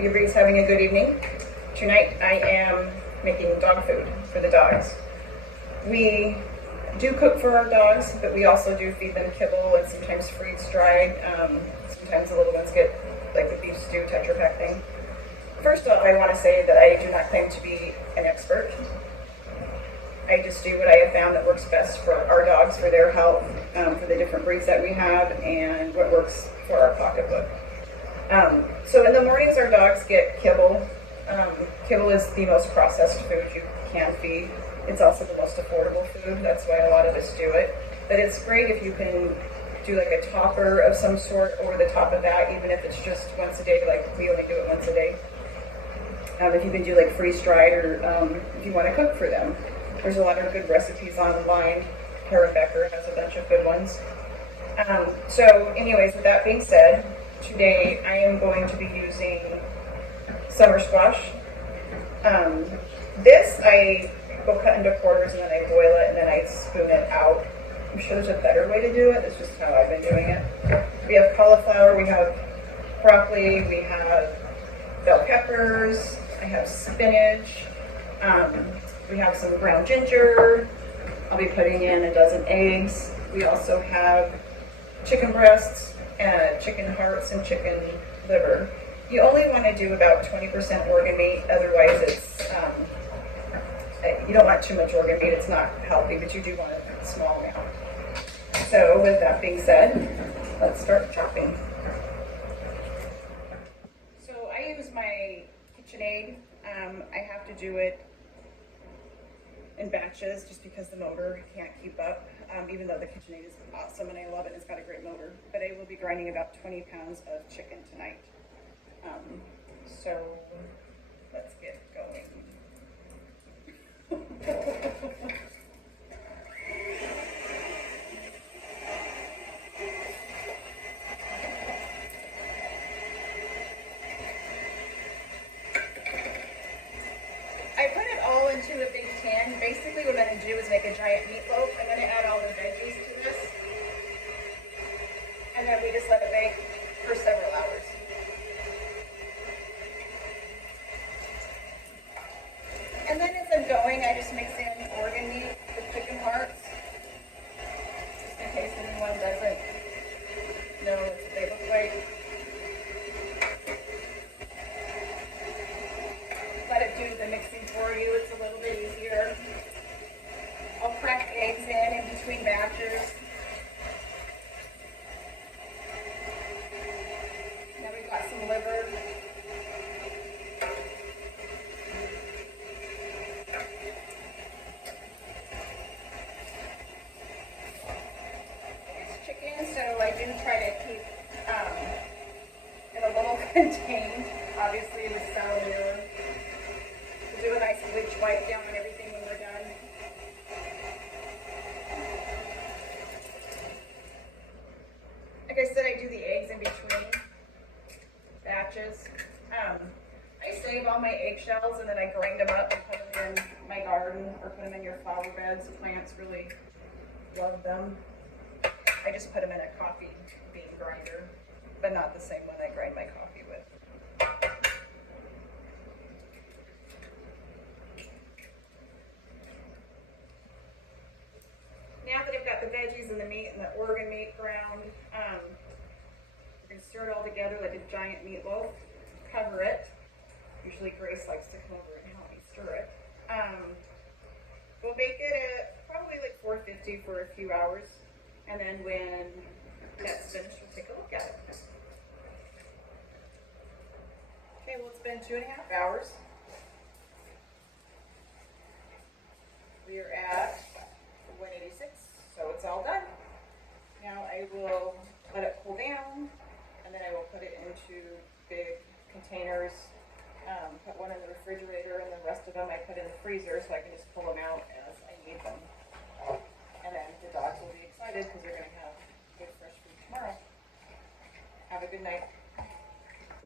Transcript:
Hope everybody's having a good evening. Tonight I am making dog food for the dogs. We do cook for our dogs, but we also do feed them kibble and sometimes freeze-dried. Sometimes the little ones get like the beef stew Tetra Pak thing. First off, I want to say that I do not claim to be an expert. I just do what I have found that works best for our dogs, for their health, for the different breeds that we have, and what works for our pocketbook. So in the mornings, our dogs get kibble. Kibble is the most processed food you can feed. It's also the most affordable food. That's why a lot of us do it. But it's great if you can do like a topper of some sort over the top of that, even if it's just once a day, like we only do it once a day. If you can do like freeze-dried, or if you want to cook for them. There's a lot of good recipes online. Kara Becker has a bunch of good ones. So anyways, with that being said, today I am going to be using summer squash. This I will cut into quarters and then I boil it and then I spoon it out. I'm sure there's a better way to do it. That's just how I've been doing it. We have cauliflower, we have broccoli, we have bell peppers, I have spinach, we have some ground ginger. I'll be putting in a dozen eggs. We also have chicken breasts, chicken hearts, and chicken liver. You only want to do about 20% organ meat, otherwise it's, you don't want too much organ meat, it's not healthy, but you do want a small amount. So with that being said, let's start chopping. So I use my KitchenAid. I have to do it in batches just because the motor can't keep up, even though the KitchenAid is awesome and I love it, it's got a great motor. But I will be grinding about 20 pounds of chicken tonight. So let's get going. I put it all into a big pan. Basically what I'm going to do is make a giant meatloaf. I'm going to add all the veggies to this. And then we just let it bake for several hours. And then as I'm going, I just mix in organ meat with chicken hearts. Just in case anyone doesn't know what they look like. Let it do the mixing for you. It's a little bit easier. I'll crack eggs in between batches. Now we've got some liver. It's chicken, so I do try to keep it a little contained. Obviously, with salad. Do a nice bleach wipe down on everything when we're done. Like I said, I do the eggs in between batches. I save all my eggshells and then I grind them up and put them in my garden or put them in your flower beds. Plants really love them. I just put them in a coffee bean grinder, but not the same one I grind my coffee with. Now that I've got the veggies and the meat and the organ meat ground, we're going to stir it all together like a giant meatloaf. Cover it. Usually Grace likes to come over and help me stir it. We'll bake it at probably like 450 for a few hours. And then when that's finished, we'll take a look at it. Okay, well it's been 2.5 hours. We are at 186, so it's all done. Now I will let it cool down, and then I will put it into big containers, put one in the refrigerator, and the rest of them I put in the freezer so I can just pull them out as I need them. And then the dogs will be excited because they're going to have good fresh food tomorrow. Have a good night.